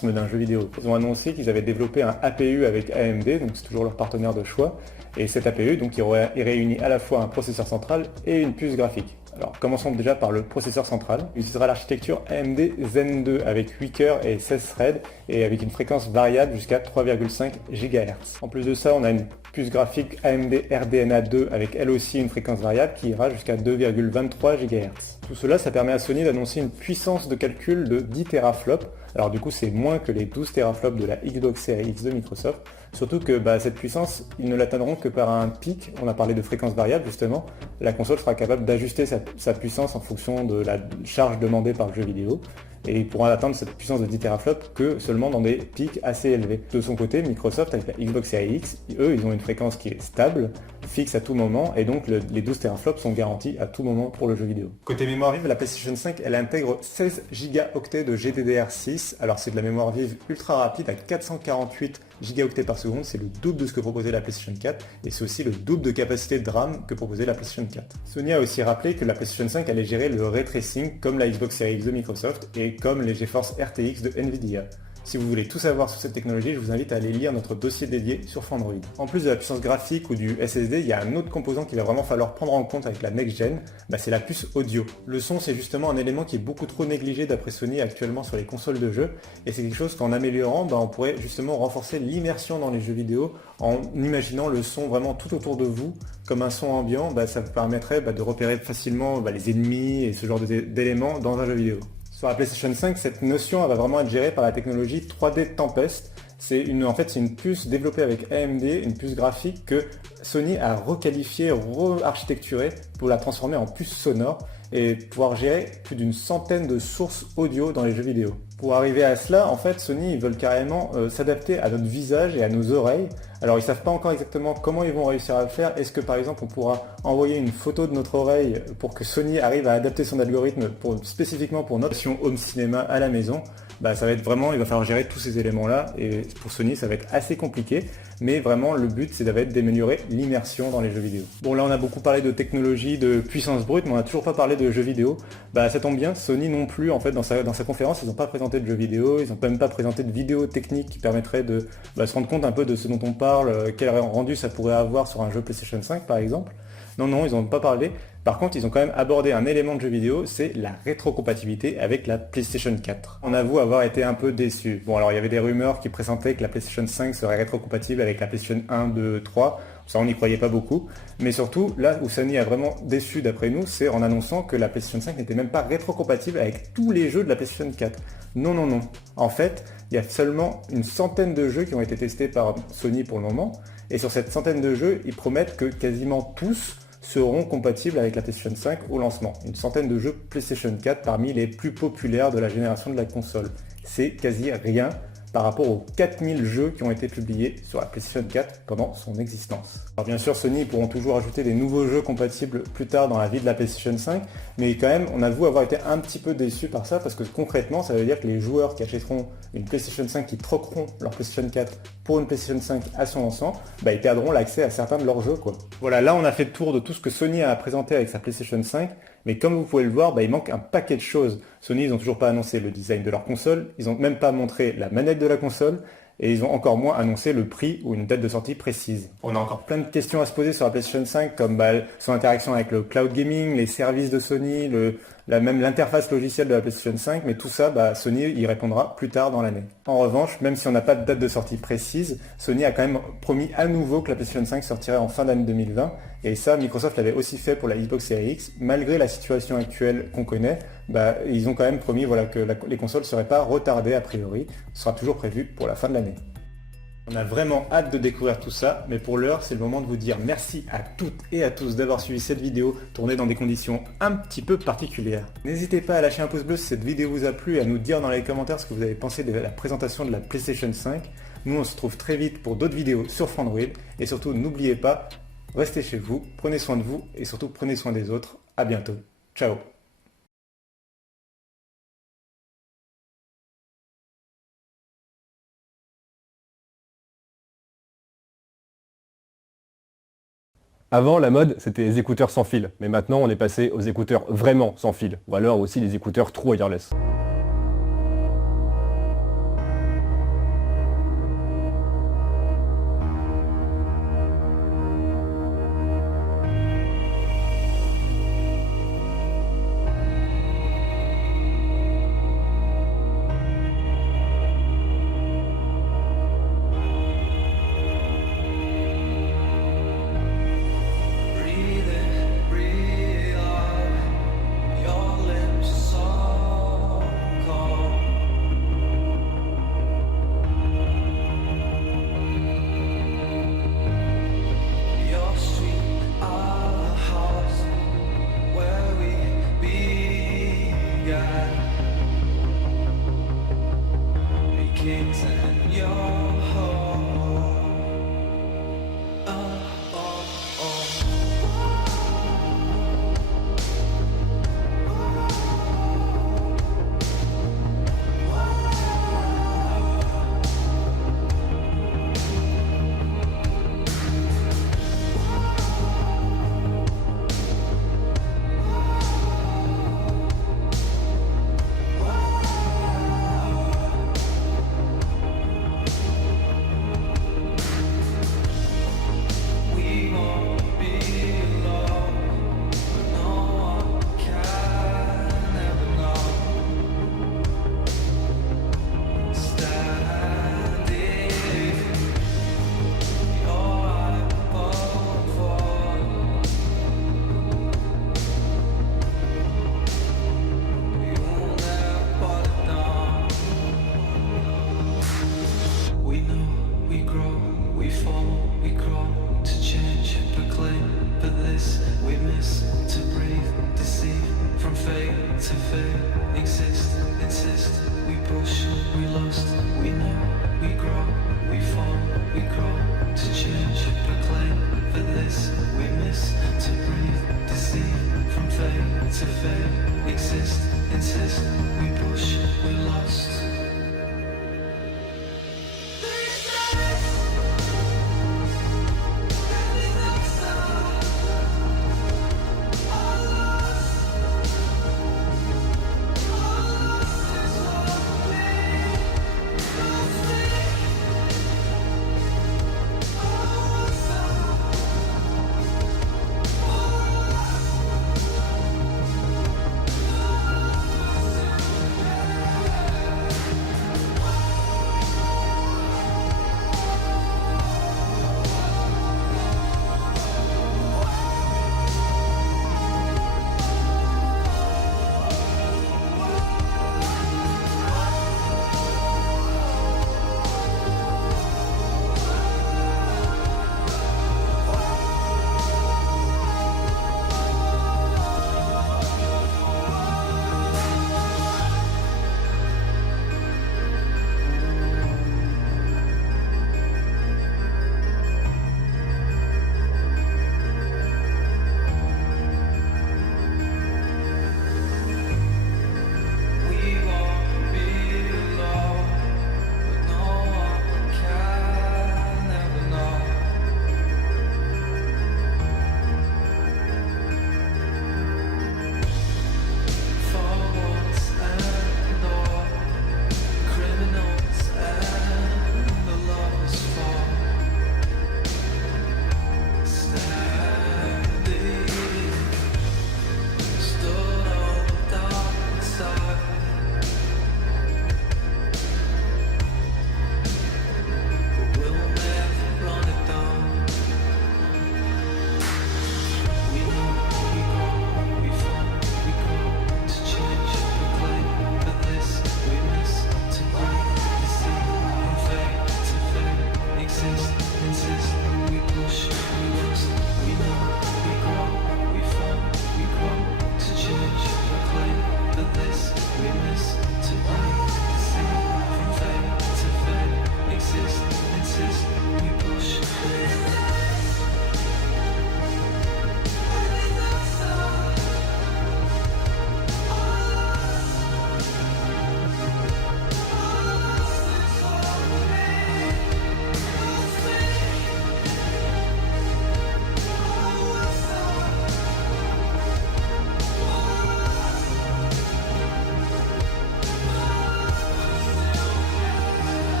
graphisme d'un jeu vidéo. Ils ont annoncé qu'ils avaient développé un APU avec AMD, donc c'est toujours leur partenaire de choix, et cet APU, donc, il réunit à la fois un processeur central et une puce graphique. Alors commençons déjà par le processeur central. Il utilisera l'architecture AMD Zen 2 avec 8 cœurs et 16 threads et avec une fréquence variable jusqu'à 3,5 GHz. En plus de ça, on a une puce graphique AMD RDNA 2 avec elle aussi une fréquence variable qui ira jusqu'à 2,23 GHz. Tout cela, ça permet à Sony d'annoncer une puissance de calcul de 10 teraflops. Alors du coup, c'est moins que les 12 teraflops de la Xbox Series X de Microsoft. Surtout que cette puissance, ils ne l'atteindront que par un pic. On a parlé de fréquence variable justement. La console sera capable d'ajuster sa puissance en fonction de la charge demandée par le jeu vidéo. Et ils pourront atteindre cette puissance de 10 teraflops que seulement dans des pics assez élevés. De son côté, Microsoft avec la Xbox Series X, eux, ils ont une fréquence qui est stable, fixe à tout moment, et donc les 12 teraflops sont garantis à tout moment pour le jeu vidéo. Côté mémoire vive, la PlayStation 5, elle intègre 16 gigaoctets de GDDR6. Alors c'est de la mémoire vive ultra rapide à 448 gigaoctets par seconde, c'est le double de ce que proposait la PlayStation 4, et c'est aussi le double de capacité de RAM que proposait la PlayStation 4. Sony a aussi rappelé que la PlayStation 5 allait gérer le ray tracing comme la Xbox Series X de Microsoft et comme les GeForce RTX de Nvidia. Si vous voulez tout savoir sur cette technologie, je vous invite à aller lire notre dossier dédié sur Frandroid. En plus de la puissance graphique ou du SSD, il y a un autre composant qu'il va vraiment falloir prendre en compte avec la Next Gen, c'est la puce audio. Le son, c'est justement un élément qui est beaucoup trop négligé d'après Sony actuellement sur les consoles de jeux, et c'est quelque chose qu'en améliorant, on pourrait justement renforcer l'immersion dans les jeux vidéo en imaginant le son vraiment tout autour de vous comme un son ambiant. Ça vous permettrait de repérer facilement les ennemis et ce genre d'éléments dans un jeu vidéo. Sur la PlayStation 5, cette notion elle va vraiment être gérée par la technologie 3D Tempest. C'est une puce développée avec AMD, une puce graphique que Sony a requalifiée, re-architecturée pour la transformer en puce sonore et pouvoir gérer plus d'une centaine de sources audio dans les jeux vidéo. Pour arriver à cela, Sony ils veulent carrément s'adapter à notre visage et à nos oreilles. Alors ils savent pas encore exactement comment ils vont réussir à le faire. Est-ce que par exemple on pourra envoyer une photo de notre oreille pour que Sony arrive à adapter son algorithme spécifiquement pour notre home cinéma à la maison? Ça va être vraiment, il va falloir gérer tous ces éléments-là et pour Sony ça va être assez compliqué, mais vraiment le but c'est d'améliorer l'immersion dans les jeux vidéo. Bon là on a beaucoup parlé de technologie, de puissance brute, mais on n'a toujours pas parlé de jeux vidéo. Ça tombe bien, Sony non plus en fait dans sa conférence ils n'ont pas présenté de jeux vidéo, ils n'ont même pas présenté de vidéos techniques qui permettraient de se rendre compte un peu de ce dont on parle, quel rendu ça pourrait avoir sur un jeu PlayStation 5 par exemple. Non, ils n'en ont pas parlé. Par contre, ils ont quand même abordé un élément de jeu vidéo, c'est la rétrocompatibilité avec la PlayStation 4. On avoue avoir été un peu déçus. Bon, alors il y avait des rumeurs qui présentaient que la PlayStation 5 serait rétrocompatible avec la PlayStation 1, 2, 3. Ça, on n'y croyait pas beaucoup. Mais surtout, là où Sony a vraiment déçu d'après nous, c'est en annonçant que la PlayStation 5 n'était même pas rétrocompatible avec tous les jeux de la PlayStation 4. Non. En fait, il y a seulement une centaine de jeux qui ont été testés par Sony pour le moment. Et sur cette centaine de jeux, ils promettent que quasiment tous seront compatibles avec la PlayStation 5 au lancement. Une centaine de jeux PlayStation 4 parmi les plus populaires de la génération de la console. C'est quasi rien par rapport aux 4000 jeux qui ont été publiés sur la PlayStation 4 pendant son existence. Alors bien sûr, Sony pourront toujours ajouter des nouveaux jeux compatibles plus tard dans la vie de la PlayStation 5, mais quand même, on avoue avoir été un petit peu déçus par ça, parce que concrètement, ça veut dire que les joueurs qui achèteront une PlayStation 5, qui troqueront leur PlayStation 4 pour une PlayStation 5 à son lancement, ils perdront l'accès à certains de leurs jeux, quoi. Voilà, là on a fait le tour de tout ce que Sony a présenté avec sa PlayStation 5, mais comme vous pouvez le voir, il manque un paquet de choses. Sony, ils n'ont toujours pas annoncé le design de leur console, ils n'ont même pas montré la manette de la console, et ils ont encore moins annoncé le prix ou une date de sortie précise. On a encore plein de questions à se poser sur la PlayStation 5, comme son interaction avec le cloud gaming, les services de Sony, même l'interface logicielle de la PlayStation 5, mais tout ça, Sony y répondra plus tard dans l'année. En revanche, même si on n'a pas de date de sortie précise, Sony a quand même promis à nouveau que la PlayStation 5 sortirait en fin d'année 2020, et ça, Microsoft l'avait aussi fait pour la Xbox Series X. Malgré la situation actuelle qu'on connaît, ils ont quand même promis que les consoles ne seraient pas retardées a priori. Ce sera toujours prévu pour la fin de l'année. On a vraiment hâte de découvrir tout ça, mais pour l'heure, c'est le moment de vous dire merci à toutes et à tous d'avoir suivi cette vidéo tournée dans des conditions un petit peu particulières. N'hésitez pas à lâcher un pouce bleu si cette vidéo vous a plu et à nous dire dans les commentaires ce que vous avez pensé de la présentation de la PlayStation 5. Nous, on se retrouve très vite pour d'autres vidéos sur Frandroid, et surtout, n'oubliez pas, restez chez vous, prenez soin de vous et surtout prenez soin des autres. À bientôt. Ciao. Avant, la mode, c'était les écouteurs sans fil. Mais maintenant, on est passé aux écouteurs vraiment sans fil. Ou alors aussi les écouteurs true wireless. kings and your home. Oh, oh, oh. We won't be alone. No one can ever know. Standing, you're above for. We will never let down. We know, we grow, we fall, we grow to change, proclaim, but this we miss to breathe, deceive from fate to fate, exist.